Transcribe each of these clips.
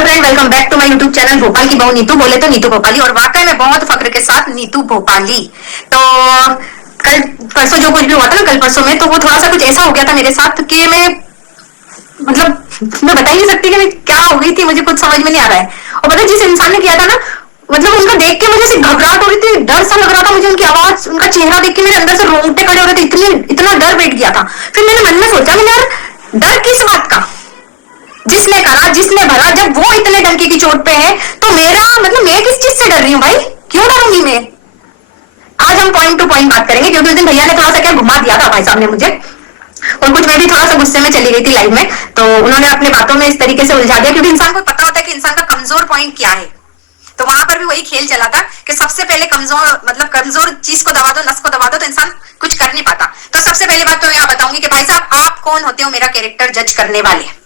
Hello friend, welcome back to my YouTube channel Bhopal की बहू नीतू, बोले तो नीतू भोपाली। और वाकई में बहुत फक्र के साथ नीतू भोपाली। तो कल परसों जो कुछ भी हुआ था ना, कल परसों में, तो वो थोड़ा सा कुछ ऐसा हो गया था मेरे साथ कि मैं बता ही नहीं सकती कि मैं क्या हो गई थी, मुझे कुछ समझ में नहीं आ रहा है। और पता है जिस इंसान ने किया था ना, उनका देख के मुझे ऐसी घबराहट हो रही थी, डर सा लग रहा था मुझे। उनकी आवाज, उनका चेहरा देख के मेरे अंदर से रोंगटे खड़े हो रहे थे, इतना डर बैठ गया था। फिर मैंने मन में सोचा, मैंने यार डर किस बात का, जिसने करा जिसने भरा, जब वो इतने डंके की चोट पे है तो मेरा मैं किस चीज से डर रही हूँ भाई, क्यों डरूंगी मैं। आज हम पॉइंट टू पॉइंट बात करेंगे, क्योंकि उस दिन भैया ने थोड़ा सा क्या घुमा दिया था भाई साहब ने मुझे, और कुछ मैं भी थोड़ा सा गुस्से में चली गई थी लाइव में, तो उन्होंने अपने बातों में इस तरीके से उलझा दिया। क्योंकि इंसान को पता होता है कि इंसान का कमजोर पॉइंट क्या है, तो वहां पर भी वही खेल चला था कि सबसे पहले कमजोर चीज को दबा दो, नस को दबा दो, तो इंसान कुछ कर नहीं पाता। तो सबसे पहली बात तो यहाँ बताऊंगी कि भाई साहब, आप कौन होते हो मेरा कैरेक्टर जज करने वाले।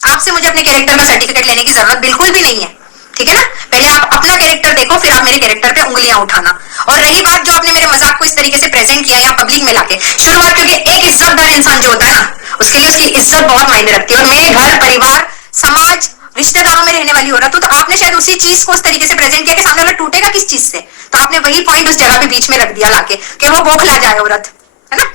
आपसे मुझे अपने कैरेक्टर का सर्टिफिकेट लेने की जरूरत बिल्कुल भी नहीं है, ठीक है ना। पहले आप अपना कैरेक्टर देखो, फिर आप मेरे कैरेक्टर पे उंगलियां उठाना। और रही बात जो आपने मेरे मजाक को इस तरीके से प्रेजेंट किया या पब्लिक में लाके शुरुआत, क्योंकि एक इज्जतदार इंसान जो होता है ना, उसके लिए उसकी इज्जत बहुत मायने रखती है। और मैं घर परिवार समाज रिश्तेदारों में रहने वाली हो रहा तो आपने शायद उसी चीज को उस तरीके से प्रेजेंट किया कि सामने वाला टूटेगा किस चीज से, तो आपने वही पॉइंट उस जगह पे बीच में रख दिया लाके कि वो बौखला जाए औरत, है ना।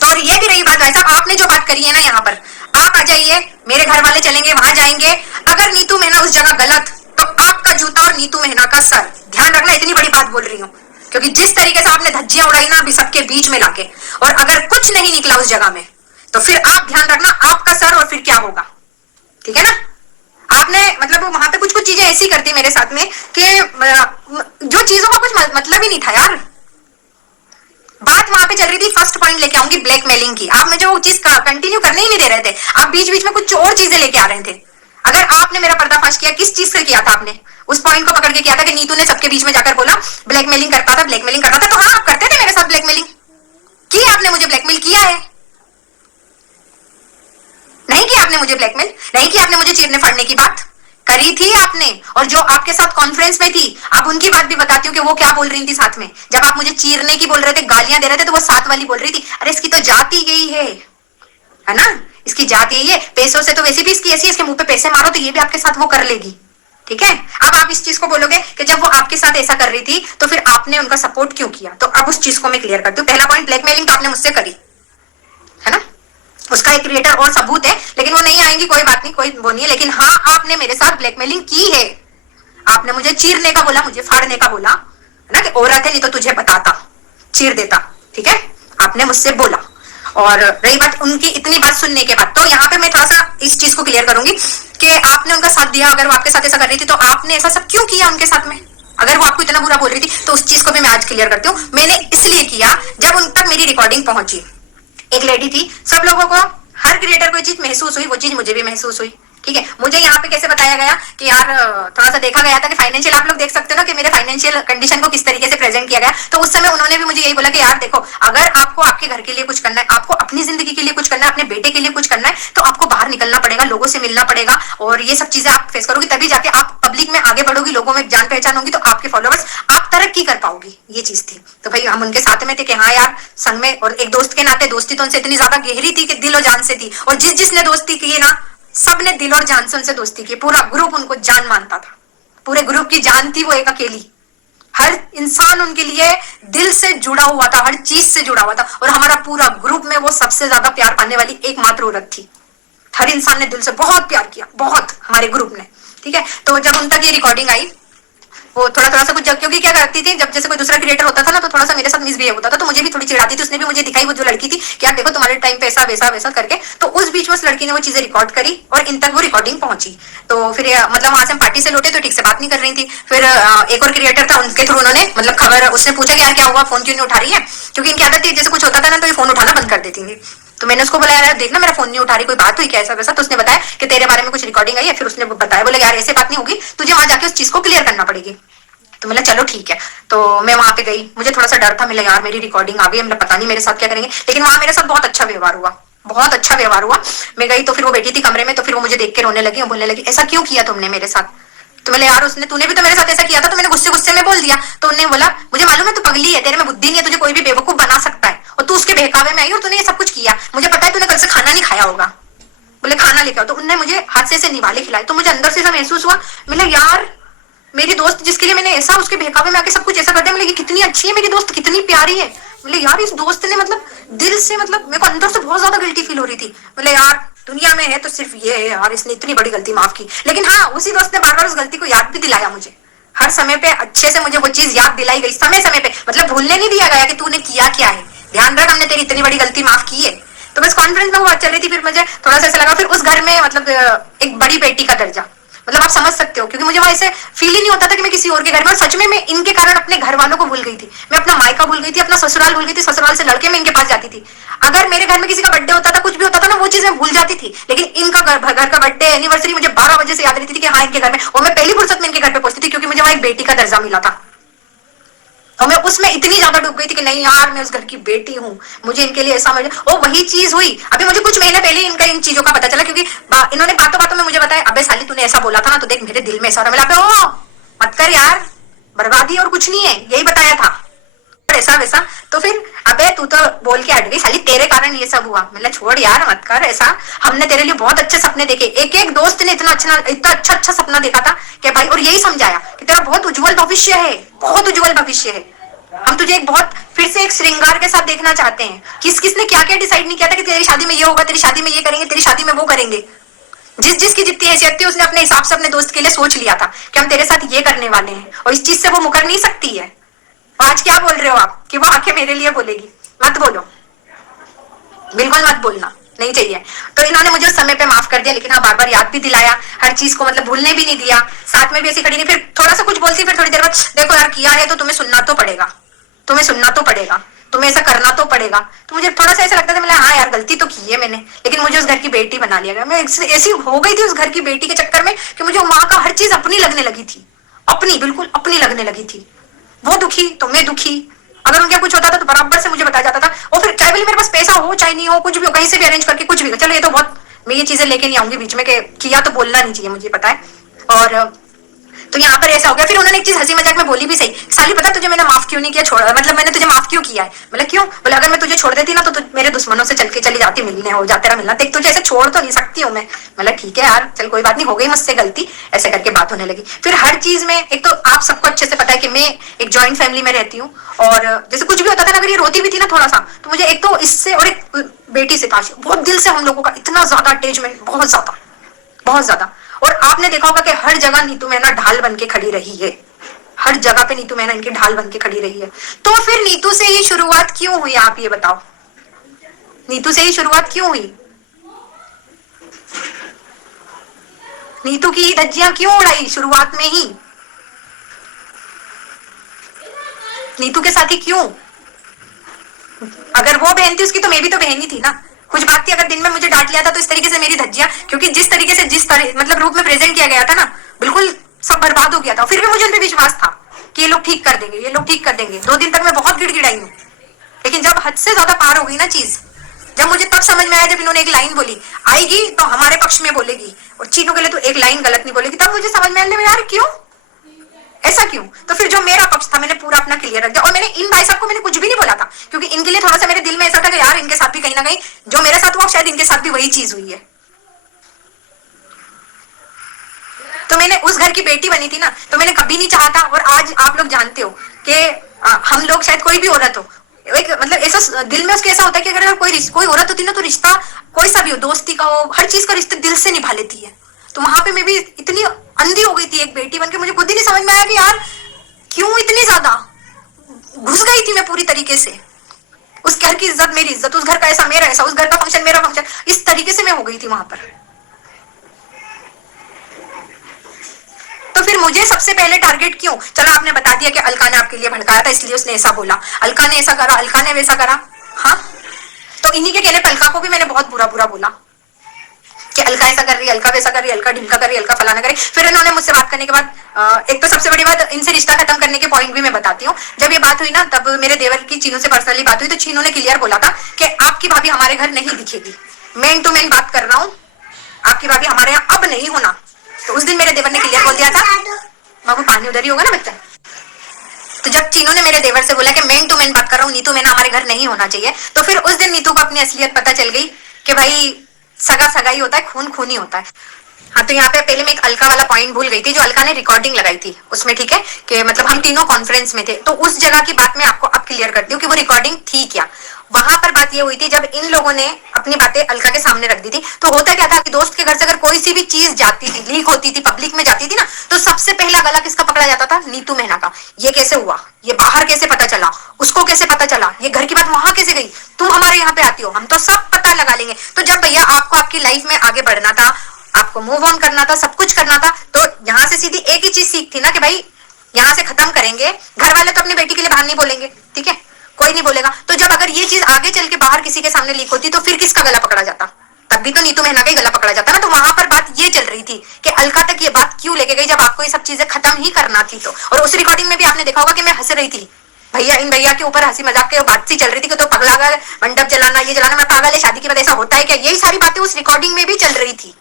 तो और ये भी रही बात भाई साहब, आपने जो बात करी है ना, यहाँ पर आप आ जाइए, मेरे घर वाले चलेंगे वहां जाएंगे, अगर नीतू मेहना उस जगह गलत तो आपका जूता और नीतू मेहना का सर। ध्यान रखना, इतनी बड़ी बात बोल रही हूँ, क्योंकि जिस तरीके से आपने धज्जियां उड़ाई ना अभी सबके बीच में लाके, और अगर कुछ नहीं निकला उस जगह में, तो फिर आप ध्यान रखना आपका सर, और फिर क्या होगा, ठीक है ना। आपने वहां पे कुछ कुछ चीजें ऐसी करती मेरे साथ में कि जो चीजों का कुछ मतलब ही नहीं था यार। बात वहां पे चल रही थी, फर्स्ट पॉइंट लेके आऊंगी ब्लैकमेलिंग की। आप मुझे वो चीज कंटिन्यू करने ही नहीं दे रहे थे, आप बीच बीच में कुछ और चीजें लेके आ रहे थे। अगर आपने मेरा पर्दाफाश किया, किस चीज से किया था आपने, उस पॉइंट को पकड़ के किया था कि नीतू ने सबके बीच में जाकर बोला ब्लैकमेलिंग करता था, ब्लैकमेलिंग करता था। तो हाँ, आप करते थे मेरे साथ ब्लैकमेलिंग की, आपने मुझे ब्लैकमेल किया है। नहीं किया आपने मुझे ब्लैकमेल, नहीं किया आपने मुझे चीरने फाड़ने की बात करी थी आपने। और जो आपके साथ कॉन्फ्रेंस में थी, अब उनकी बात भी बताती हूँ कि वो क्या बोल रही थी साथ में। जब आप मुझे चीरने की बोल रहे थे, गालियां दे रहे थे, तो वो साथ वाली बोल रही थी, अरे इसकी तो जाति यही है ना, इसकी जात यही है, पैसों से तो वैसे भी इसकी ऐसी, इसके मुंह पे पैसे मारो तो ये भी आपके साथ वो कर लेगी, ठीक है। अब आप इस चीज को बोलोगे कि जब वो आपके साथ ऐसा कर रही थी तो फिर आपने उनका सपोर्ट क्यों किया। तो अब उस चीज को मैं क्लियर करती हूँ। पहला पॉइंट, ब्लैकमेलिंग तो आपने मुझसे करी है ना, उसका एक क्रिएटर और सबूत है, लेकिन वो नहीं आएंगी, कोई बात नहीं, कोई वो नहीं है। लेकिन हाँ, आपने मेरे साथ ब्लैकमेलिंग की है। आपने मुझे चीरने का बोला, मुझे फाड़ने का बोला, है ना, कि औरत है नहीं तो तुझे बताता, चीर देता, ठीक है, आपने मुझसे बोला। और रही बात उनकी इतनी बात सुनने के बाद, तो यहाँ पे मैं थोड़ा सा इस चीज को क्लियर करूंगी कि आपने उनका साथ दिया। अगर वो आपके साथ ऐसा कर रही थी तो आपने ऐसा सब क्यों किया उनके साथ में। अगर वो आपको इतना बुरा बोल रही थी तो उस चीज को भी मैं आज क्लियर करती हूँ। मैंने इसलिए किया, जब उन तक मेरी रिकॉर्डिंग पहुंची, एक लेडी थी, सब लोगों को, हर क्रिएटर को ये चीज महसूस हुई, वो चीज मुझे भी महसूस हुई, ठीक है। मुझे यहाँ पे कैसे बताया गया कि यार थोड़ा सा देखा गया था कि फाइनेंशियल, आप लोग देख सकते हो ना कि मेरे फाइनेंशियल कंडीशन को किस तरीके से प्रेजेंट किया गया। तो उस समय उन्होंने भी मुझे यही बोला कि यार देखो, अगर आपको आपके घर के लिए कुछ करना है, आपको अपनी जिंदगी के लिए कुछ करना है, अपने बेटे के लिए कुछ करना है, तो आपको बाहर निकलना पड़ेगा, लोगों से मिलना पड़ेगा, और ये सब चीजें आप फेस करोगी, तभी जाके आप पब्लिक में आगे बढ़ोगी, लोगों में जान पहचान होगी, तो आपके फॉलोवर्स, आप तरक्की कर पाओगी। ये चीज थी। तो भाई हम उनके साथ में थे कि हाँ यार, संग में, और एक दोस्त के नाते दोस्ती तो उनसे इतनी ज्यादा गहरी थी कि दिल और जान से थी। और जिसने दोस्ती की ना, सबने दिल और जान से उनसे दोस्ती की। पूरा ग्रुप उनको जान मानता था, पूरे ग्रुप की जान थी वो एक अकेली। हर इंसान उनके लिए दिल से जुड़ा हुआ था, हर चीज से जुड़ा हुआ था। और हमारा पूरा ग्रुप में वो सबसे ज्यादा प्यार पाने वाली एकमात्र औरत थी। हर इंसान ने दिल से बहुत प्यार किया, बहुत, हमारे ग्रुप ने, ठीक है। तो जब उन तक ये रिकॉर्डिंग आई, वो थोड़ा थोड़ा सा कुछ, क्योंकि क्या करती थी, जब जैसे कोई दूसरा क्रिएटर होता था ना, तो थोड़ा सा मेरे साथ मिसबिहेव होता था, तो मुझे भी थोड़ी चिढ़ाती थी। उसने भी मुझे दिखाई, वो जो लड़की थी, क्या देखो तुम्हारे टाइम पे ऐसा वैसा वैसा करके। तो उस बीच में उस लड़की ने वो चीजें रिकॉर्ड करी और इन तक वो रिकॉर्डिंग पहुंची। तो फिर वहां से हम पार्टी से लौटे तो ठीक से बात नहीं कर रही थी। फिर एक और क्रिएटर था, उनके थ्रू उन्होंने खबर, उसने पूछा कि यार क्या हुआ, फोन क्यों नहीं उठा रही है, क्योंकि इनकी आदत थी जैसे कुछ होता था ना तो ये फोन उठाना बंद कर देती थी। तो मैंने उसको बोला यार देखना मेरा फोन नहीं उठा रही, कोई बात हुई क्या ऐसा वैसा। तो उसने बताया कि तेरे बारे में कुछ रिकॉर्डिंग आई है। फिर उसने बताया, बोले यार ऐसे बात नहीं होगी, तुझे वहां जाके उस चीज को क्लियर करना पड़ेगी। तो मैंने चलो ठीक है। तो मैं वहां पे गई, मुझे थोड़ा सा डर था, मिला यार मेरी रिकॉर्डिंग आ गई, मतलब पता नहीं मेरे साथ क्या करेंगे। लेकिन वहां मेरे साथ बहुत अच्छा व्यवहार हुआ, बहुत अच्छा व्यवहार हुआ। मैं गई तो फिर वो बैठी थी कमरे में, तो फिर वो मुझे देख के रोने लगी और बोलने लगी ऐसा क्यों किया तुमने मेरे साथ। तो मैंने यार तूने भी तो मेरे साथ ऐसा किया था। तो मैंने गुस्से गुस्से में बोल दिया। तो उन्होंने बोला मुझे मालूम है तू पगली है, तेरे में बुद्धि नहीं है, तुझे कोई भी बेवकूफ बना सकता है, और तू उसके बहकावे में आई और तूने ये सब कुछ किया। मुझे पता है तूने कल से खाना नहीं खाया होगा। बोले खाना लेके आओ, तो उनने मुझे हाथ से निवाले खिलाए। तो मुझे अंदर से ऐसा महसूस हुआ, बोला यार मेरी दोस्त जिसके लिए मैंने ऐसा उसके बहकावे में आके सब कुछ ऐसा कर दिया, मतलब ये कितनी अच्छी है मेरी दोस्त, कितनी प्यारी है। बोले यार इस दोस्त ने मतलब दिल से, मतलब मेरे को अंदर से बहुत ज्यादा गिल्टी फील हो रही थी। बोले यार दुनिया में है तो सिर्फ ये है यार, इसने इतनी बड़ी गलती माफ की। लेकिन हाँ, उसी दोस्त ने बार बार उस गलती को याद भी दिलाया मुझे, हर समय पे अच्छे से मुझे वो चीज याद दिलाई गई, समय समय पे, मतलब भूलने नहीं दिया गया कि तूने किया क्या है, ध्यान रख हमने तेरी इतनी बड़ी गलती माफ की है। तो बस कॉन्फ्रेंस में वो बात चल रही थी, फिर मुझे थोड़ा सा ऐसा लगा, फिर उस घर में मतलब एक बड़ी बेटी का दर्जा, मतलब आप समझ सकते हो, क्योंकि मुझे वहां ऐसे फील ही नहीं होता था कि मैं किसी और के घर में, और सच में मैं इनके कारण अपने घर वालों को भूल गई थी, मैं अपना मायका भूल गई थी, अपना ससुराल भूल गई थी, ससुराल से लड़के मैं इनके पास जाती थी। अगर मेरे घर में किसी का बर्थडे होता था, कुछ भी होता था ना, वो चीज मैं भूल जाती थी, लेकिन इनका घर का बर्थडे एनिवर्सरी मुझे 12 बजे से याद रहती थी कि हाँ इनके घर में, और मैं पहली फुर्सत में इनके घर पे पहुंचती थी, क्योंकि मुझे वहां एक बेटी का दर्जा मिला था। और मैं उसमें इतनी ज्यादा डूब गई थी कि नहीं यार मैं उस घर की बेटी हूँ, मुझे इनके लिए ऐसा मिले। और वही चीज हुई अभी मुझे कुछ महीने पहले इनका इन चीजों का पता चला, क्योंकि इन्होंने बातों बातों में मुझे बताया, अबे साली तूने ऐसा बोला था ना, तो देख मेरे दिल में ऐसा रहा। मिला ओ मत कर यार, बर्बादी और कुछ नहीं है, यही बताया था ऐसा वैसा। तो फिर अबे तू तो बोल के हट गई साली, तेरे कारण ये सब हुआ। मतलब छोड़ यार मत कर ऐसा, हमने तेरे लिए बहुत अच्छे सपने देखे, एक एक दोस्त ने इतना अच्छा सपना देखा था कि भाई, और यही समझाया कि तेरा बहुत उज्जवल भविष्य है, बहुत उज्जवल भविष्य है, हम तुझे एक बहुत फिर से एक श्रृंगार के साथ देखना चाहते हैं। किसने क्या क्या डिसाइड नहीं किया था कि तेरी शादी में ये होगा, तेरी शादी में ये करेंगे, तेरी शादी में वो करेंगे। जिसकी जितनी हैसियत थी उसने अपने हिसाब से अपने दोस्त के लिए सोच लिया था कि हम तेरे साथ ये करने वाले हैं, और इस चीज से वो मुकर नहीं सकती है। आज क्या बोल रहे हो आप कि वो आके मेरे लिए बोलेगी? मत बोलो, बिल्कुल मत बोलना, नहीं चाहिए। तो इन्होंने मुझे उस समय पे माफ कर दिया, लेकिन हाँ बार बार याद भी दिलाया, हर चीज को मतलब भूलने भी नहीं दिया, साथ में भी ऐसी खड़ी नहीं। फिर थोड़ा सा कुछ बोलती, फिर थोड़ी देर बाद देखो यार किया है तो तुम्हें सुनना तो पड़ेगा, तुम्हें सुनना तो पड़ेगा, तुम्हें ऐसा करना तो पड़ेगा। तो मुझे थोड़ा सा ऐसा लगता था, मतलब हाँ यार गलती तो की है मैंने, लेकिन मुझे उस घर की बेटी बना लिया गया। मैं ऐसी हो गई थी उस घर की बेटी के चक्कर में कि मुझे माँ का हर चीज अपनी लगने लगी थी, अपनी बिल्कुल अपनी लगने लगी थी। वो दुखी तो मैं दुखी, अगर उनके कुछ होता था तो बराबर से मुझे बताया जाता था। और फिर चाहे मेरे पास पैसा हो चाहे नहीं हो, कुछ भी हो, कहीं से भी अरेंज करके कुछ भी, चलो ये तो बहुत, मैं ये चीजें लेके नहीं आऊंगी बीच में कि किया तो बोलना नहीं चाहिए, मुझे पता है। और तो यहाँ पर ऐसा हो गया। फिर उन्होंने एक चीज हंसी मजाक में बोली भी सही, साली पता तुझे मैंने माफ क्यों नहीं किया, छोड़, मतलब मैंने तुझे माफ क्यों किया है? मतलब क्यों? बोले अगर मैं तुझे छोड़ देती ना तो मेरे दुश्मनों से चल के चली जाती मिलने, हो जाते रहा मिलना, देख तुझे ऐसे छोड़ तो नहीं सकती हूँ मैं। मतलब ठीक है यार चल कोई बात नहीं, हो गई मुझसे गलती, ऐसे करके बात होने लगी। फिर हर चीज में, एक तो आप सबको अच्छे से पता है कि मैं एक ज्वाइंट फैमिली में रहती हूँ, और जैसे कुछ भी होता था ना, अगर ये रोती भी थी ना थोड़ा सा, तो मुझे एक तो इससे और एक बेटी से काश बहुत दिल से हम लोगों का इतना ज्यादा अटैचमेंट, बहुत ज्यादा बहुत ज्यादा। और आपने देखा होगा कि हर जगह नीतू मैना ढाल बन के खड़ी रही है, हर जगह पे नीतू मैना इनकी ढाल बन के खड़ी रही है। तो फिर नीतू से ही शुरुआत क्यों हुई, आप ये बताओ, नीतू से ही शुरुआत क्यों हुई? नीतू की धज्जियां क्यों उड़ाई शुरुआत में ही, नीतू के साथ ही क्यों? अगर वो बहन थी उसकी तो मैं भी तो बहन ही थी ना। कुछ बात थी, अगर दिन में मुझे डांट लिया था तो इस तरीके से मेरी धज्जियां, क्योंकि जिस तरीके से मतलब रूप में प्रेजेंट किया गया था ना, बिल्कुल सब बर्बाद हो गया था। फिर भी मुझे उन पर विश्वास था कि ये लोग ठीक कर देंगे, ये लोग ठीक कर देंगे। 2 दिन तक मैं बहुत गिड़गिड़ाई हूँ, लेकिन जब हद से ज्यादा पार हो गई ना चीज, जब मुझे तब समझ में आया, जब इन्होंने एक लाइन बोली, आएगी तो हमारे पक्ष में बोलेगी और चीनों के लिए तो एक लाइन गलत नहीं बोलेगी, तब मुझे समझ में आने में यार क्यों, ऐसा क्यों? तो फिर जो मेरा पक्ष था मैंने पूरा अपना क्लियर रख दिया, और मैंने इन भाई साहब को मैंने कुछ भी नहीं बोला था, क्योंकि इनके लिए थोड़ा सा मेरे दिल में ऐसा था कि यार इनके साथ भी कहीं ना कहीं जो मेरे साथ हुआ शायद इनके साथ भी वही चीज हुई है। तो मैंने उस घर की बेटी बनी थी ना, तो मैंने कभी नहीं चाहा था, और आज आप लोग जानते हो कि हम लोग शायद कोई भी औरत हो, एक मतलब ऐसा दिल में उसके ऐसा होता है कि अगर कोई औरत होती ना, तो रिश्ता कोई सा भी हो, दोस्ती का हो, हर चीज का रिश्ता दिल से निभा लेती है। तो वहां पे मैं भी इतनी अंधी हो गई थी एक बेटी बनके, मुझे खुद ही नहीं समझ में आया कि यार क्यों इतनी ज्यादा घुस गई थी मैं पूरी तरीके से। उस घर की इज्जत मेरी इज्जत, उस घर का ऐसा मेरा ऐसा, उस घर का फंक्शन मेरा फंक्शन, इस तरीके से मैं हो गई थी वहां पर। तो फिर मुझे सबसे पहले टारगेट क्यों? चलो आपने बता दिया कि अलका ने आपके लिए भड़काया था इसलिए उसने ऐसा बोला, अलका ने ऐसा करा, अलका ने वैसा करा, हाँ तो इन्हीं के कहने पर अलका को भी मैंने बहुत बुरा बुरा बोला कि अलका ऐसा कर रही है, अलका वैसा कर रही है, अलका ढिमका कर रही है, अलका फलाना करे। फिर इन्होंने मुझसे बात करने के बाद एक तो सबसे बड़ी बात, इनसे रिश्ता खत्म करने के पॉइंट भी मैं बताती हूँ। जब ये बात हुई ना, तब मेरे देवर की चीनू से पर्सनली बात हुई, तो चीनू ने क्लियर बोला था कि आपकी भाभी हमारे घर नहीं दिखेगी, मैन टू मैन बात कर रहा हूँ, आपकी भाभी हमारे यहाँ अब नहीं होना। तो उस दिन मेरे देवर ने क्लियर बोल दिया था, बाबू पानी उधर ही होगा ना बच्चा। तो जब चीनू ने मेरे देवर से बोला कि मैन टू मैन बात कर रहा हूँ, नीतू मैना हमारे घर नहीं होना चाहिए, तो फिर उस दिन नीतू को अपनी असलियत पता चल गई कि भाई सगा सगा ही होता है, खून खून ही होता है। हाँ, तो यहाँ पे पहले मैं एक अलका वाला पॉइंट भूल गई थी, जो अलका ने रिकॉर्डिंग लगाई थी उसमें, ठीक है, कि मतलब हम तीनों कॉन्फ्रेंस में थे, तो उस जगह की बात मैं आपको अब क्लियर करती हूँ कि वो रिकॉर्डिंग थी क्या। वहां पर बात ये हुई थी, जब इन लोगों ने अपनी बातें अलका के सामने रख दी थी, तो होता क्या था कि दोस्त के घर से अगर कोई सी भी चीज जाती थी, लीक होती थी, पब्लिक में जाती थी ना, तो सबसे पहला गला किसका पकड़ा जाता था? नीतू मेहना का। ये कैसे हुआ, ये बाहर कैसे पता चला, उसको कैसे पता चला, ये घर की बात वहां कैसे गई, तुम हमारे यहाँ पे आती हो, हम तो सब पता लगा लेंगे। तो जब भैया आपको आपकी लाइफ में आगे बढ़ना था, आपको मूव ऑन करना था, सब कुछ करना था, तो यहाँ से सीधी एक ही चीज सीख थी ना कि भाई यहाँ से खत्म करेंगे। घर वाले तो अपनी बेटी के लिए बाहर नहीं बोलेंगे, ठीक है, कोई नहीं बोलेगा। तो जब अगर ये चीज आगे चल के बाहर किसी के सामने लीक होती, तो फिर किसका गला पकड़ा जाता? तब भी तो नीतू मेहना का ही गला पकड़ा जाता ना। तो वहां पर बात ये चल रही थी कि अलका तक ये बात क्यों लेके गई, जब आपको ये सब चीजें खत्म ही करना थी। तो और उस रिकॉर्डिंग में भी आपने देखा होगा कि मैं हंस रही थी, भैया इन भैया के ऊपर हंसी मजाक के बात सी चल रही थी कि तो पगला गया, मंडप जलाना, ये जलाना, मैं पागल है, शादी के बाद ऐसा होता है क्या, यही सारी बातें उस रिकॉर्डिंग में भी चल रही थी।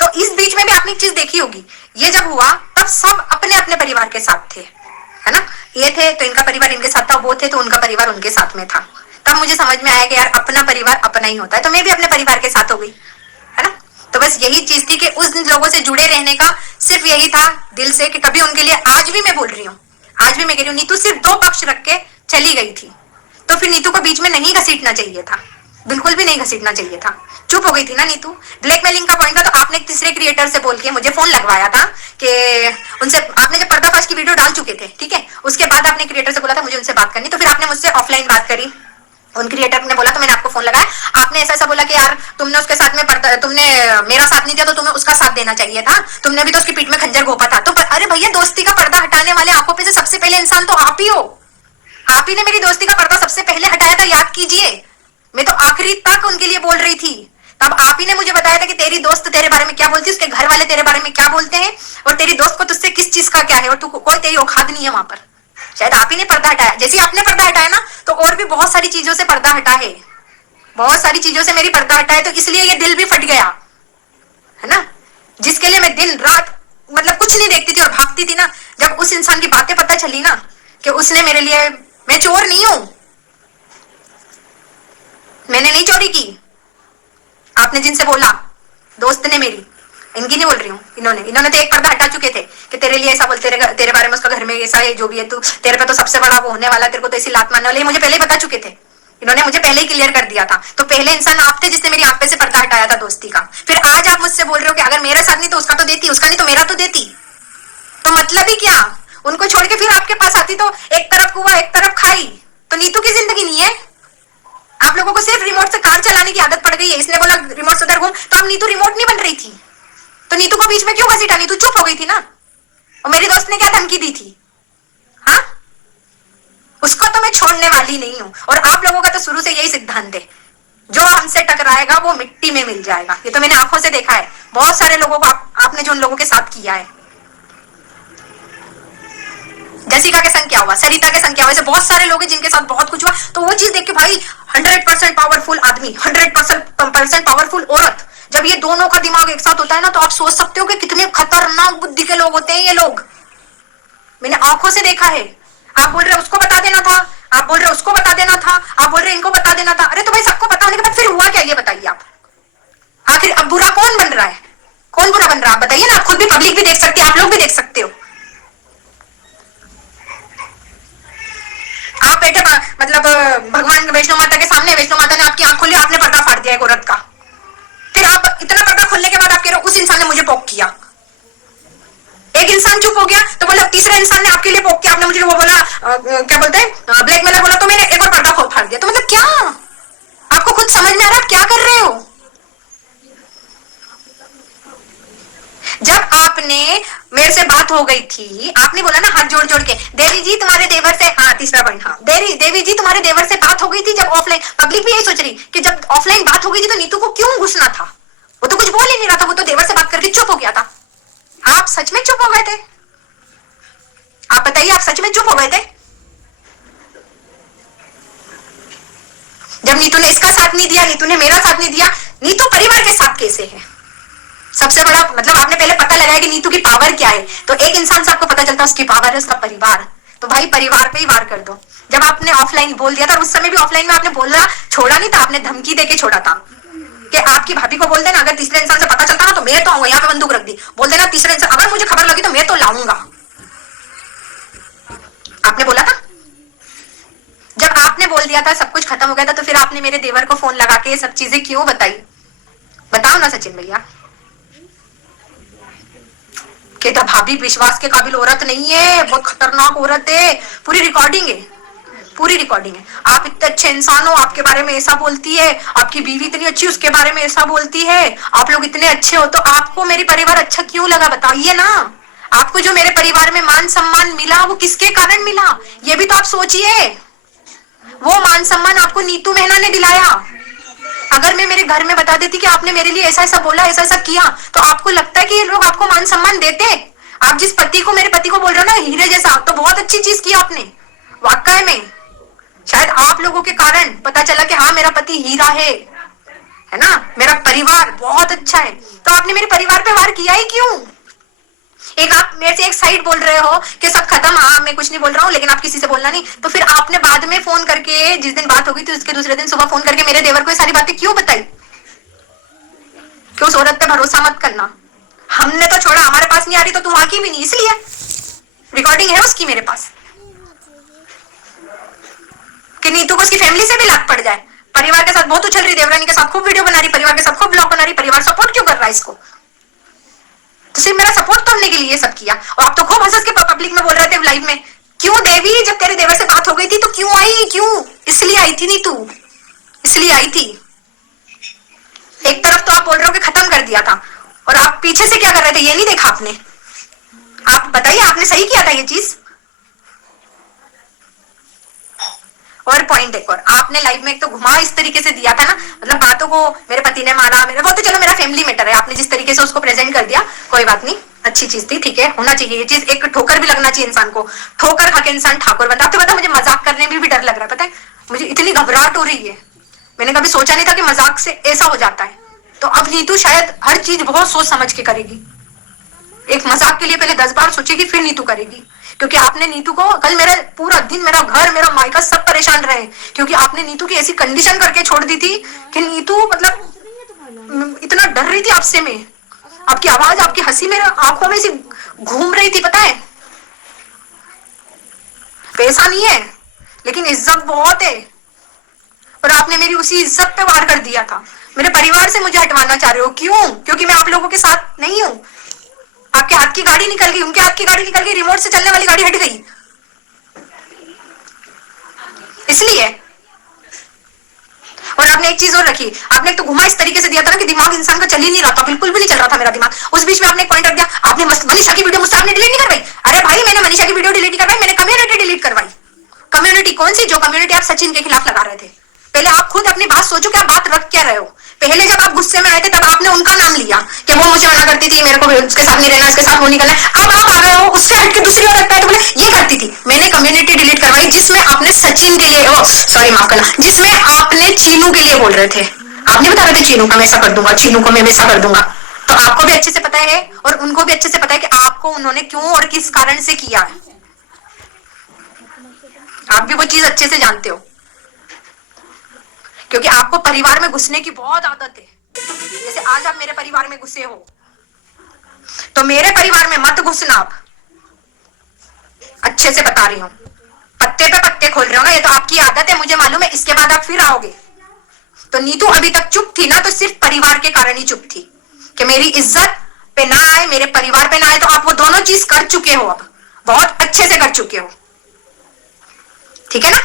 तो इस बीच में भी आपने एक चीज देखी होगी, ये जब हुआ तब सब अपने अपने परिवार के साथ थे, है ना, ये थे तो इनका परिवार इनके साथ था, वो थे तो उनका परिवार उनके साथ में था। तब मुझे समझ में आया कि यार अपना परिवार अपना ही होता है, तो मैं भी अपने परिवार के साथ हो गई, है ना। तो बस यही चीज थी कि उस लोगों से जुड़े रहने का सिर्फ यही था दिल से, कि कभी उनके लिए, आज भी मैं बोल रही हूँ, आज भी मैं कह रही हूँ, नीतू सिर्फ दो पक्ष रख के चली गई थी, तो फिर नीतू को बीच में नहीं घसीटना चाहिए था, बिल्कुल भी नहीं घसीटना चाहिए था। चुप हो गई थी ना नीतू। ब्लैकमेलिंग का पॉइंट था, तो आपने एक तीसरे क्रिएटर से बोल के मुझे फोन लगवाया था कि उनसे, आपने जब पर्दाफाश की वीडियो डाल चुके थे, ठीक है, उसके बाद आपने क्रिएटर से बोला था मुझे उनसे बात करनी, तो फिर आपने मुझसे ऑफलाइन बात करी, उन क्रिएटर ने बोला तो मैंने आपको फोन लगाया। आपने ऐसा ऐसा बोला कि यार तुमने उसके साथ में तुमने मेरा साथ नहीं दिया तो तुम्हें उसका साथ देना चाहिए था, तुमने भी तो उसकी पीठ में खंजर घोंपा था। तो अरे भैया, दोस्ती का पर्दा हटाने वाले आंखों पे से सबसे पहले इंसान तो आप ही हो। आप ही ने मेरी दोस्ती का पर्दा सबसे पहले हटाया था, याद कीजिए। मैं तो आखिरी तक उनके लिए बोल रही थी, तब आप ही ने मुझे बताया था कि तेरी दोस्त तेरे बारे में क्या बोलती है, उसके घर वाले तेरे बारे में क्या बोलते हैं, और तेरी दोस्त को तुझसे किस चीज का क्या है, और तू कोई तेरी औकात नहीं है वहां पर। शायद आप ही ने पर्दा हटाया। जैसे आपने पर्दा हटाया ना, तो और भी बहुत सारी चीजों से पर्दा हटा है, बहुत सारी चीजों से मेरी पर्दा हटा है, तो इसलिए ये दिल भी फट गया, है ना, जिसके लिए मैं दिन रात मतलब कुछ नहीं देखती थी और भागती थी ना, जब उस इंसान की बातें पता चली ना कि उसने मेरे लिए, मैं चोर नहीं हूं, मैंने नहीं चोरी की, आपने जिनसे बोला दोस्त ने मेरी, इनकी नहीं बोल रही हूँ, इन्होंने तो एक पर्दा हटा चुके थे कि तेरे लिए ऐसा बोलते, तेरे बारे में उसका घर में ऐसा है, जो भी है, तू तेरे पे तो सबसे बड़ा वो होने वाला, तेरे को तो ऐसी लात मारने वाली, मुझे पहले ही बता चुके थे, इन्होंने मुझे पहले ही क्लियर कर दिया था। तो पहले इंसान आप थे जिसने मेरी आंख पे से पर्दा हटाया था दोस्ती का। फिर आज आप मुझसे बोल रहे हो कि अगर मेरा साथ नहीं तो उसका तो देती, उसका नहीं तो मेरा तो देती, तो मतलब ही क्या? उनको छोड़ के फिर आपके पास आती तो एक तरफ कुआ एक तरफ खाई, तो नीतू की जिंदगी नहीं है। आप लोगों को सिर्फ रिमोट से कार चलाने की आदत पड़ गई है, इसने बोला रिमोट से उधर घूम, तो अब नीतू रिमोट नहीं बन रही थी, तो नीतू को बीच में क्यों घसीटा? नीतू चुप हो गई थी ना। और मेरी दोस्त ने क्या धमकी दी थी, हाँ, उसको तो मैं छोड़ने वाली नहीं हूं। और आप लोगों का तो शुरू से यही सिद्धांत है, जो हमसे टकराएगा वो मिट्टी में मिल जाएगा। ये तो मैंने आंखों से देखा है, बहुत सारे लोगों को आपने जो उन लोगों के साथ किया है। जसिका के संग क्या हुआ, सरिता के संग क्या हुआ, ऐसे बहुत सारे लोग हैं जिनके साथ बहुत कुछ हुआ। तो वो चीज देख के भाई 100% पावरफुल आदमी, 100% पावरफुल औरत, जब ये दोनों का दिमाग एक साथ होता है ना, तो आप सोच सकते हो कि कितने खतरनाक बुद्धि के लोग होते हैं ये लोग। मैंने आंखों से देखा है। आप बोल रहे उसको बता देना था, आप बोल रहे उसको बता देना था, आप बोल रहे इनको बता देना था। अरे तो भाई सबको बता होने के बाद फिर हुआ क्या, ये बताइए आप। आखिर अब बुरा कौन बन रहा है, कौन बुरा बन रहा है बताइए ना। आप खुद भी, पब्लिक भी देख सकते हैं, आप लोग भी देख सकते हो। आप बैठे मतलब भगवान वैष्णो माता के सामने, वैष्णो माता ने आपकी आंख खोली, आपने पर्दा फाड़ दिया एक औरत का। फिर आप इतना पर्दा खोलने के बाद आप कह रहे हो उस इंसान ने मुझे पोक किया। एक इंसान चुप हो गया तो बोला तीसरे इंसान ने आपके लिए पोक किया, आपने मुझे वो बोला क्या बोलते हैं ब्लैकमेलर बोला, तो मैंने एक और पर्दा खोल फाड़ दिया। तो मतलब क्या आपको खुद समझ में आ रहा है आप क्या कर रहे हो? जब आपने मेरे से बात हो गई थी, आपने बोला ना हाथ जोड़ जोड़ के, देवी जी तुम्हारे देवर से, हाँ तीसरा पॉइंट, हाँ देवी जी तुम्हारे देवर से बात हो गई थी। जब ऑफलाइन, पब्लिक भी यही सोच रही कि जब ऑफलाइन बात हो गई थी तो नीतू को क्यों घुसना था, वो तो कुछ बोल ही नहीं रहा था, वो तो देवर से बात करके चुप हो गया था। आप सच में चुप हो गए थे? आप बताइए, आप सच में चुप हो गए थे? जब नीतू ने इसका साथ नहीं दिया, नीतू ने मेरा साथ नहीं दिया, नीतू परिवार के साथ कैसे है? सबसे बड़ा मतलब आपने पहले पता लगाया कि नीतू की पावर क्या है, तो एक इंसान से आपको पता चलता है उसकी पावर है उसका परिवार। तो भाई परिवार पे ही वार कर दो। जब आपने ऑफलाइन बोल दिया था, उस समय भी ऑफलाइन में आपने बोला छोड़ा नहीं था, आपने धमकी देके छोड़ा था कि आपकी भाभी को बोल देना अगर तीसरे इंसान से पता चलता ना तो मैं तो आऊंगा, यहाँ पे बंदूक रख दी, बोल देना तीसरे इंसान, अगर मुझे खबर लगी तो मैं तो लाऊंगा। आपने बोला था। जब आपने बोल दिया था, सब कुछ खत्म हो गया था, तो फिर आपने मेरे देवर को फोन लगा के ये सब चीजें क्यों बताई? बताओ ना सचिन भैया। कहता भाभी विश्वास के काबिल औरत नहीं है, बहुत खतरनाक औरत है, पूरी रिकॉर्डिंग है, पूरी रिकॉर्डिंग है। आप इतने अच्छे इंसान हो, आपके बारे में ऐसा बोलती है, आपकी बीवी इतनी अच्छी, उसके बारे में ऐसा बोलती है, आप लोग इतने अच्छे हो, तो आपको मेरी परिवार अच्छा क्यों लगा? बताइए ना। आपको जो मेरे परिवार में मान सम्मान मिला वो किसके कारण मिला, ये भी तो आप सोचिए। वो मान सम्मान आपको नीतू मेहना ने दिलाया। अगर मैं मेरे घर में बता देती कि आपने मेरे लिए ऐसा ऐसा बोला, ऐसा ऐसा किया, तो आपको लगता है कि ये लोग आपको मान सम्मान देते? आप जिस पति को, मेरे पति को बोल रहे हो ना हीरे जैसा, तो बहुत अच्छी चीज की आपने, वाकई में। शायद आप लोगों के कारण पता चला कि हाँ मेरा पति हीरा है ना, मेरा परिवार बहुत अच्छा है, तो आपने मेरे परिवार पे वार किया ही क्यों? एक आप मेरे से एक साइड बोल रहे हो कि सब खत्म, हाँ मैं कुछ नहीं बोल रहा हूँ, लेकिन आप किसी से बोलना नहीं, तो फिर आपने बाद में फोन करके, जिस दिन बात हो गई थी उसके दूसरे दिन सुबह फोन करके मेरे देवर को ये सारी बातें क्यों बताई कि उस औरत पे भरोसा मत करना? हमने तो छोड़ा, हमारे पास नहीं आ रही तो तुम आकी भी नहीं, इसलिए रिकॉर्डिंग है उसकी मेरे पास कि नीतू को उसकी फैमिली से भी लात पड़ जाए। परिवार के साथ बहुत उछल रही, देवरानी के साथ खूब वीडियो बना रही, परिवार के साथ खूब ब्लॉग बना रही, परिवार सपोर्ट क्यों कर रहा है इसको? तो सिर्फ मेरा सपोर्ट तोड़ने के लिए सब किया। और आप तो खूब हंस के पब्लिक में बोल रहे थे लाइव में, क्यों देवी जब तेरे देवर से बात हो गई थी तो क्यों आई? क्यों? इसलिए आई थी नीतू, इसलिए आई थी। एक तरफ तो आप बोल रहे हो कि खत्म कर दिया था, और आप पीछे से क्या कर रहे थे ये नहीं देखा आपने? आप बताइए, आपने सही किया था ये चीज? और पॉइंट एक और, आपने लाइव में एक तो घुमा इस तरीके से दिया था ना, मतलब बातों को मेरे पति ने मारा, मेरे, वो तो चलो मेरा फैमिली मैटर है, आपने जिस तरीके से उसको प्रेजेंट कर दिया कोई बात नहीं, अच्छी चीज थी, ठीक है, होना चाहिए ये चीज। एक ठोकर भी लगना चाहिए इंसान को, ठोकर खा के इंसान ठाकुर बनता। आपको पता मुझे मजाक करने में भी डर लग रहा है, पता है मुझे, इतनी घबराहट हो रही है, मैंने कभी सोचा नहीं था कि मजाक से ऐसा हो जाता है। तो अब नीतू शायद हर चीज बहुत सोच समझ के करेगी, एक मजाक के लिए पहले 10 बार सोचेगी फिर नीतू करेगी, क्योंकि आपने नीतू को, कल मेरा पूरा दिन, मेरा घर, मेरा मायका सब परेशान रहे, क्योंकि आपने नीतू की ऐसी कंडीशन करके छोड़ दी थी कि नीतू मतलब इतना डर रही थी आपसे में, आपकी आवाज, आपकी हंसी मेरे आंखों में से घूम रही थी, पता है। पैसा नहीं है लेकिन इज्जत बहुत है, और आपने मेरी उसी इज्जत पे वार कर दिया था। मेरे परिवार से मुझे हटवाना चाह रहे हो, क्यों? क्योंकि मैं आप लोगों के साथ नहीं हूं। आपके हाथ की गाड़ी निकल गई, उनके हाथ की गाड़ी निकल गई, रिमोट से चलने वाली गाड़ी हट गई, इसलिए। और आपने एक चीज और रखी, आपने एक तो घुमा इस तरीके से दिया था ना कि दिमाग इंसान का चल ही नहीं रहा था, बिल्कुल भी नहीं चल रहा था मेरा दिमाग। उस बीच में आपने एक पॉइंट रख दिया, आपने मनीषा की वीडियो मुझसे आपने डिलीट नहीं करवाई। अरे भाई मैंने मनीषा की वीडियो डिलीट नहीं करवाई, मैंने कम्युनिटी डिलीट करवाई। कम्युनिटी कौन सी? जो कम्युनिटी आप सचिन के खिलाफ लगा रहे थे। पहले आप खुद अपनी बात सोचो कि आप बात रख क्या रहे हो। पहले जब आप गुस्से में आए थे तब आपने उनका नाम लिया कि वो मुझे मना करती थी, मेरे को उसके साथ नहीं रहना, इसके साथ वो नहीं करना है। अब आप आ गए हो उससे हटके दूसरी औरत पे, तो बोले ये करती थी। मैंने कम्युनिटी डिलीट करवाई जिसमें आपने सचिन के लिए, सॉरी माफ करना, जिसमें आपने चीनू के लिए बोल रहे थे। आप नहीं बता रहे थे चीनू का मैं ऐसा कर दूंगा, चीनू को मैं वैसा कर दूंगा। तो आपको भी अच्छे से पता है और उनको भी अच्छे से पता है कि आपको उन्होंने क्यों और किस कारण से किया है। आप भी वो चीज अच्छे से जानते हो, क्योंकि आपको परिवार में घुसने की बहुत आदत है। जैसे आज आप मेरे परिवार में घुसे हो, तो मेरे परिवार में मत घुसना। आप अच्छे से बता रही हूं, पत्ते पे पत्ते खोल रहे हो ना, ये तो आपकी आदत है, मुझे मालूम है। इसके बाद आप फिर आओगे। तो नीतू अभी तक चुप थी ना, तो सिर्फ परिवार के कारण ही चुप थी कि मेरी इज्जत पे ना आए, मेरे परिवार पे ना आए। तो आप वो दोनों चीज कर चुके हो, अब बहुत अच्छे से कर चुके हो, ठीक है ना।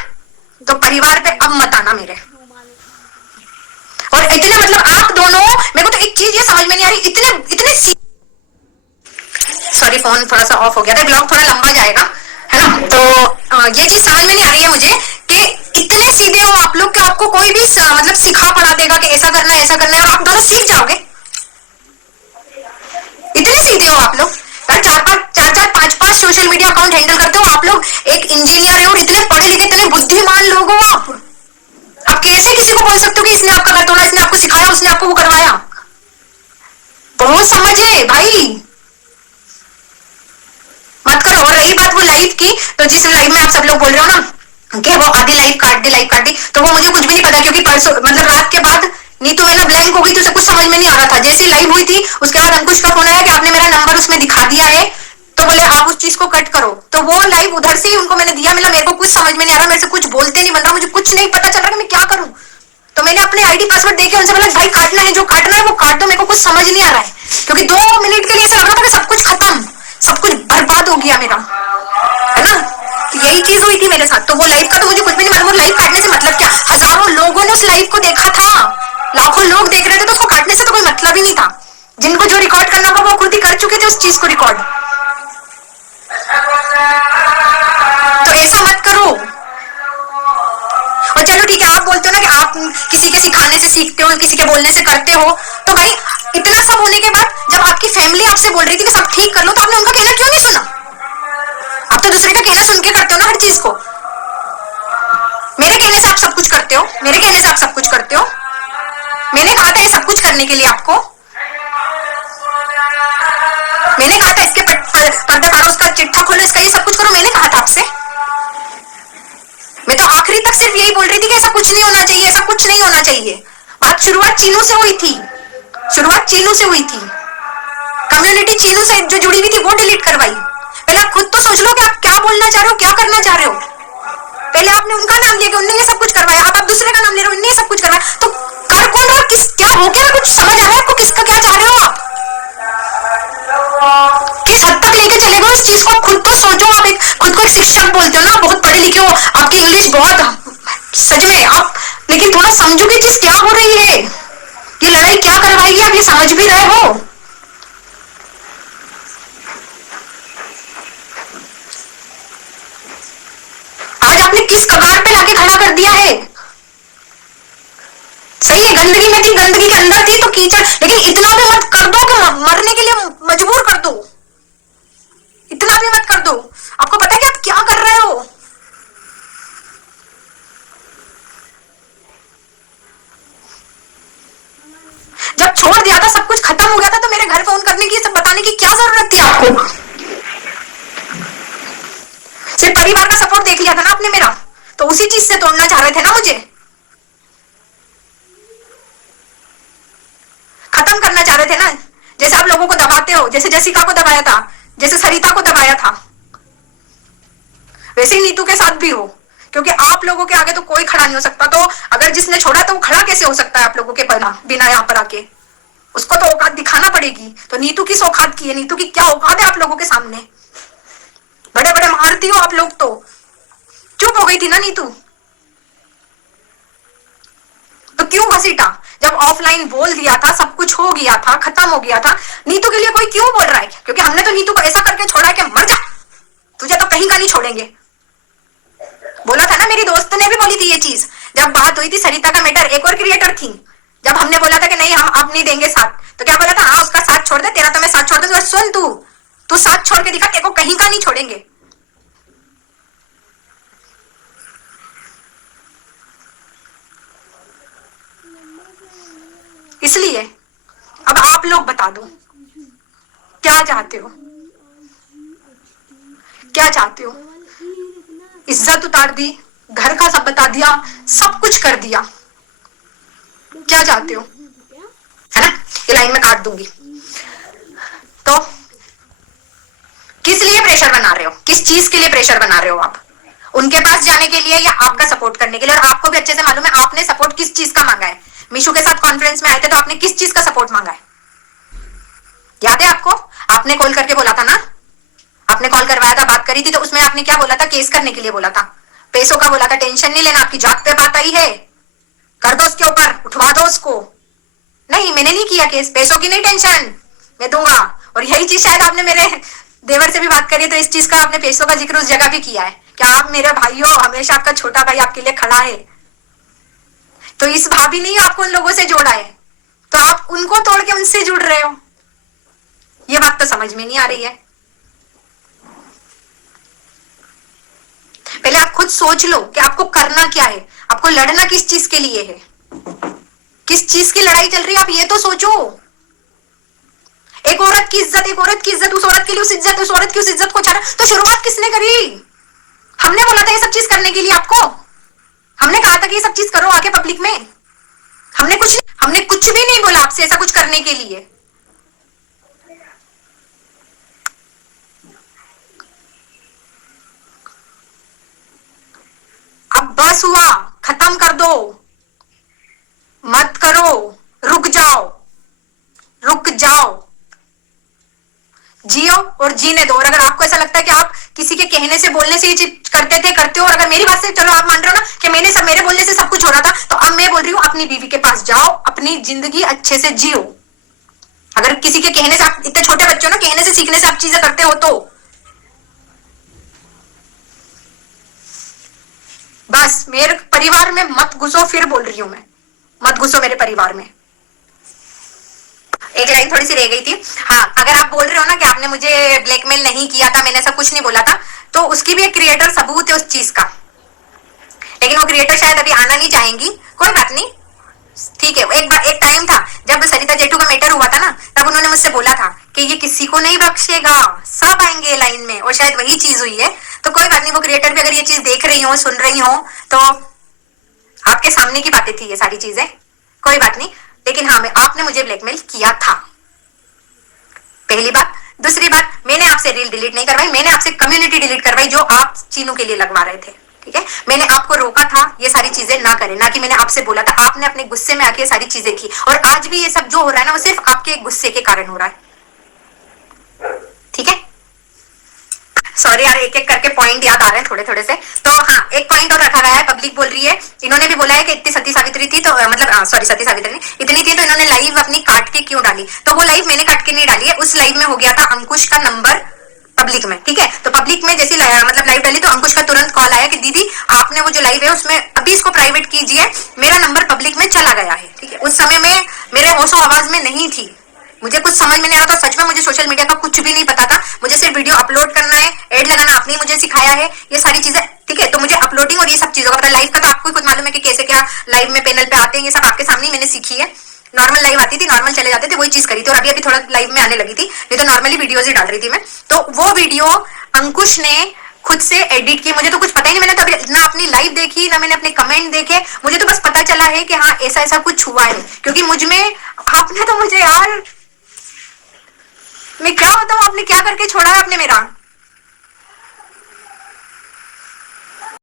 तो परिवार पे अब मत आना मेरे। और इतने मतलब आप दोनों, मेरे को तो एक चीज ये समझ में नहीं आ रही, इतने इतने सॉरी फोन थोड़ा सा ऑफ हो गया था, ब्लॉग थोड़ा लंबा जाएगा है ना। तो ये चीज समझ में नहीं आ रही है मुझे कि इतने सीधे हो आप लोग कि आपको कोई भी मतलब सिखा पढ़ा देगा कि ऐसा करना है ऐसा करना है, और आप दोनों सीख जाओगे। इतने सीधे हो आप लोग यार, चार पांच पांच सोशल मीडिया अकाउंट हैंडल करते हो आप लोग। एक इंजीनियर है और इतने पढ़े लिखे, इतने बुद्धिमान लोग हो आप कैसे किसी को बोल सकते हो कि इसने आपका घर तोड़ा, इसने आपको सिखाया, उसने आपको वो करवाया? बहुत समझ है भाई, मत करो। और रही बात वो लाइव की, तो जिस लाइव में आप सब लोग बोल रहे हो ना कि वो आधी लाइफ काट दी, तो वो मुझे कुछ भी नहीं पता, क्योंकि परसों मतलब रात के बाद नीतू मेरा ब्लैंक हो गई, तो उसे कुछ समझ में नहीं आ रहा था। जैसी लाइव हुई थी उसके बाद अंकुश का फोन आया कि आपने मेरा नंबर उसमें दिखा दिया है, तो बोले आप उस चीज को कट करो। तो वो लाइव उधर से ही उनको मैंने दिया, मतलब मेरे को कुछ समझ में नहीं आ रहा, मेरे से कुछ बोलते नहीं बन रहा, मुझे कुछ नहीं पता चल रहा कि मैं क्या करूं। तो मैंने अपने आईडी पासवर्ड देके उनसे बोला भाई काटना है, जो काटना है वो काट दो, मेरे को कुछ समझ नहीं आ रहा है, क्योंकि 2 मिनट के लिए ऐसा लग रहा था कि सब कुछ खत्म, सब कुछ बर्बाद हो गया मेरा, है ना। तो यही चीज हुई थी मेरे साथ। तो वो लाइव का तो मुझे कुछ भी नहीं मालूम, लाइव काटने से मतलब क्या, हजारों लोगों ने उस लाइव को देखा था, लाखों लोग देख रहे थे, तो उसको काटने से तो कोई मतलब ही नहीं था। जिनको जो रिकॉर्ड करना होगा वो खुद ही कर चुके थे उस चीज को रिकॉर्ड। तो ऐसा मत करो। और चलो ठीक है, आप बोलते हो ना कि आप किसी के सिखाने से सीखते हो, किसी के बोलने से करते हो, तो भाई इतना सब होने के बाद जब आपकी फैमिली आपसे बोल रही थी कि सब ठीक कर लो, तो आपने उनका कहना क्यों नहीं सुना? आप तो दूसरे का कहना सुन के करते हो ना हर चीज को। मेरे कहने से आप सब कुछ करते हो, मेरे कहने से आप सब कुछ करते हो। मैंने कहा था ये सब कुछ करने के लिए आपको, मैंने कहा था इसके पर्दे फाड़ो, उसका चिट्ठा खोलो, इसका ये सब कुछ करो, मैंने कहा था आपसे। मैं तो आखिरी तक सिर्फ यही बोल रही थी कि ऐसा कुछ नहीं होना चाहिए, ऐसा कुछ नहीं होना चाहिए। बात शुरुआत चीनू से हुई थी, शुरुआत चीनू से हुई थी, कम्युनिटी चीनू से जो जुड़ी हुई थी वो डिलीट करवाई। पहले आप खुद तो सोच लो कि आप क्या बोलना चाह रहे हो, क्या करना चाह रहे हो। पहले आपने उनका नाम लिया कि उन्होंने ये सब कुछ करवाया, अब आप दूसरे का नाम ले रहे हो, उन्होंने ये सब कुछ करवाया, तो कर कौन रहा, किस क्या हो गया, कुछ समझ आ रहा है आपको किसका क्या चाह रहे हो आप, किस हद तक लेके चले गए इस चीज को। खुद तो सोचो, आप एक खुद को एक शिक्षक बोलते हो ना, बहुत पढ़े लिखे हो, आपकी इंग्लिश बहुत सच में आप, लेकिन थोड़ा समझो कि चीज क्या हो रही है, ये लड़ाई क्या करवाएगी, आप ये समझ भी रहे हो। आज आपने किस कगार पे लाके खड़ा कर दिया है। सही है, गंदगी में थी, गंदगी के अंदर थी तो कीचड़, लेकिन इतना भी मत कर दो कि मरने के लिए मजबूर कर दो, इतना भी मत कर दो। आपको पता है कि आप क्या कर रहे हो। जब छोड़ दिया था, सब कुछ खत्म हो गया था, तो मेरे घर फोन करने की, सब बताने की क्या जरूरत थी आपको। सिर्फ परिवार का सपोर्ट देख लिया था ना आपने मेरा, तो उसी चीज से तोड़ना चाह रहे थे ना मुझे, खत्म करना चाह रहे थे ना। जैसे आप लोगों को दबाते हो, जैसे जसिका को दबाया था, जैसे सरिता को दबाया था, वैसे ही नीतू के साथ भी हो, क्योंकि आप लोगों के आगे तो कोई खड़ा नहीं हो सकता। तो अगर जिसने छोड़ा तो वो खड़ा कैसे हो सकता है आप लोगों के बिना यहाँ पर आके, उसको तो औकात दिखाना पड़ेगी। तो नीतू किस औकात की है, नीतू की क्या औकात है आप लोगों के सामने, बड़े बड़े मारती हो आप लोग। तो चुप हो गई थी ना नीतू, तो क्यों घसीटा, जब ऑफलाइन बोल दिया था, सब कुछ हो गया था, खत्म हो गया था, नीतू के लिए कोई क्यों बोल रहा है? क्योंकि हमने तो नीतू को ऐसा करके छोड़ा है कि मर जा, तुझे तो कहीं का नहीं छोड़ेंगे। बोला था ना, मेरी दोस्त ने भी बोली थी ये चीज, जब बात हुई थी सरिता का मैटर, एक और क्रिएटर थी, जब हमने बोला था कि नहीं हम अब नहीं देंगे साथ, तो क्या बोला था, हाँ उसका साथ छोड़ दे, तेरा तो मैं साथ छोड़ दूं। सुन तू साथ छोड़ के दिखा, तेरे को कहीं का नहीं छोड़ेंगे। इसलिए अब आप लोग बता दो क्या चाहते हो, क्या चाहते हो। इज्जत उतार दी, घर का सब बता दिया, सब कुछ कर दिया, क्या चाहते हो, है ना। ये लाइन में काट दूंगी। तो किस लिए प्रेशर बना रहे हो, किस चीज के लिए प्रेशर बना रहे हो आप, उनके पास जाने के लिए या आपका सपोर्ट करने के लिए? और आपको भी अच्छे से मालूम है आपने सपोर्ट किस चीज का मांगा है। मीशू के साथ कॉन्फ्रेंस में आए थे तो आपने किस चीज का सपोर्ट मांगा है, याद है आपको? आपने कॉल करके बोला था ना, आपने कॉल करवाया था, बात करी थी, तो उसमें आपने क्या बोला था, केस करने के लिए बोला था, पैसों का बोला था, टेंशन नहीं लेना, आपकी जात पे बात आई है, कर दो उसके ऊपर, उठवा दो उसको। नहीं, मैंने नहीं किया केस, पैसों की नहीं टेंशन, मैं दूंगा। और यही चीज शायद आपने मेरे देवर से भी बात करी, तो इस चीज का आपने पैसों का जिक्र उस जगह भी किया है कि आप मेरे भाई हो, हमेशा आपका छोटा भाई आपके लिए खड़ा है। तो इस भाभी ने आपको उन लोगों से जोड़ा है, तो आप उनको तोड़ के उनसे जुड़ रहे हो, ये बात तो समझ में नहीं आ रही है। पहले आप खुद सोच लो कि आपको करना क्या है, आपको लड़ना किस चीज के लिए है, किस चीज की लड़ाई चल रही है, आप ये तो सोचो। एक औरत की इज्जत, एक औरत की इज्जत, उस औरत के लिए उस औरत की उस इज्जत को छाड़ा, तो शुरुआत किसने करी? हमने बोला था ये सब चीज करने के लिए आपको, हमने कहा था कि ये सब चीज करो आके पब्लिक में, हमने कुछ भी नहीं बोला आपसे ऐसा कुछ करने के लिए। अब बस हुआ, खत्म कर दो, मत करो, रुक जाओ, रुक जाओ, जियो और जीने दो। और अगर आपको ऐसा लगता है कि आप किसी के कहने से बोलने से ये चीज करते हो, और अगर मेरी बात से चलो आप मान रहे हो ना कि मेरे बोलने से सब कुछ हो रहा था, तो अब मैं बोल रही हूं अपनी बीवी के पास जाओ, अपनी जिंदगी अच्छे से जियो। अगर किसी के कहने से, आप इतने छोटे बच्चे हो ना, कहने से सीखने से आप चीजें करते हो, तो बस मेरे परिवार में मत घुसो, फिर बोल रही हूं मैं, मत घुसो मेरे परिवार में। एक लाइन थोड़ी सी रह गई थी। हाँ, अगर आप बोल रहे हो ना कि आपने मुझे ब्लैकमेल नहीं किया था, मैंने ऐसा कुछ नहीं बोला था, तो उसकी भी एक क्रिएटर सबूत है उस चीज का, लेकिन वो क्रिएटर शायद अभी आना नहीं चाहेंगी, कोई बात नहीं, ठीक है। एक टाइम था जब सरिता जेठू का मैटर हुआ था ना, तब उन्होंने मुझसे बोला था कि ये किसी को नहीं बख्शेगा, सब आएंगे लाइन में, और शायद वही चीज हुई है। तो कोई बात नहीं, वो क्रिएटर भी अगर ये चीज देख रही हो, सुन रही हो, तो आपके सामने की बातें थी ये सारी चीजें, कोई बात नहीं। लेकिन हाँ, आपने मुझे ब्लैकमेल किया था, पहली बात। दूसरी बात, मैंने आपसे रील डिलीट नहीं करवाई, मैंने आपसे कम्युनिटी डिलीट करवाई जो आप चीनू के लिए लगवा रहे थे, ठीक है। मैंने आपको रोका था ये सारी चीजें ना करें, ना कि मैंने आपसे बोला था। आपने अपने गुस्से में आके ये सारी चीजें की, और आज भी ये सब जो हो रहा है ना, वो सिर्फ आपके गुस्से के कारण हो रहा है, ठीक है। सॉरी यार, एक एक करके पॉइंट याद आ रहे हैं थोड़े थोड़े से। तो हाँ, एक पॉइंट और रखा गया है, पब्लिक बोल रही है, इन्होंने भी बोला है कि इतनी सती सावित्री थी, तो मतलब सॉरी, सती सावित्री नहीं, इतनी थी तो इन्होंने लाइव अपनी काट के क्यों डाली? तो वो लाइव मैंने काट के नहीं डाली है, उस लाइव में हो गया था अंकुश का नंबर पब्लिक में, ठीक है। तो पब्लिक में जैसी मतलब लाइव डाली, तो अंकुश का तुरंत कॉल आया कि दीदी आपने वो जो लाइव है उसमें अभी इसको प्राइवेट कीजिए, मेरा नंबर पब्लिक में चला गया है, ठीक है। उस समय में मेरे होशो आवाज में नहीं थी, मुझे कुछ समझ में नहीं आ रहा था, सच में मुझे सोशल मीडिया का कुछ भी नहीं पता था, मुझे सिर्फ वीडियो अपलोड करना है, ऐड लगाना आपने मुझे सिखाया है, ये सारी चीजें, ठीक है। तो मुझे अपलोडिंग और ये सब चीजों का पता, लाइव का तो आपको खुद मालूम है कि कैसे क्या लाइव में पैनल पे आते हैं, ये सब आपके सामने मैंने सीखी है। नॉर्मल लाइव आती थी, नॉर्मल चले जाते थे, वही चीज करी थी, और अभी अभी थोड़ा लाइव में आने लगी थी, नहीं तो नॉर्मली वीडियोज ही डाल रही थी मैं। तो वो वीडियो अंकुश ने खुद से एडिट की, मुझे तो कुछ पता ही नहीं, मैंने तो अभी ना अपनी लाइव देखी, ना मैंने अपने कमेंट देखे, मुझे तो बस पता चला है कि हाँ ऐसा ऐसा कुछ हुआ है, क्योंकि मुझ में आपने तो मुझे यार, मैं क्या बताऊं, आपने क्या करके छोड़ा है आपने मेरा।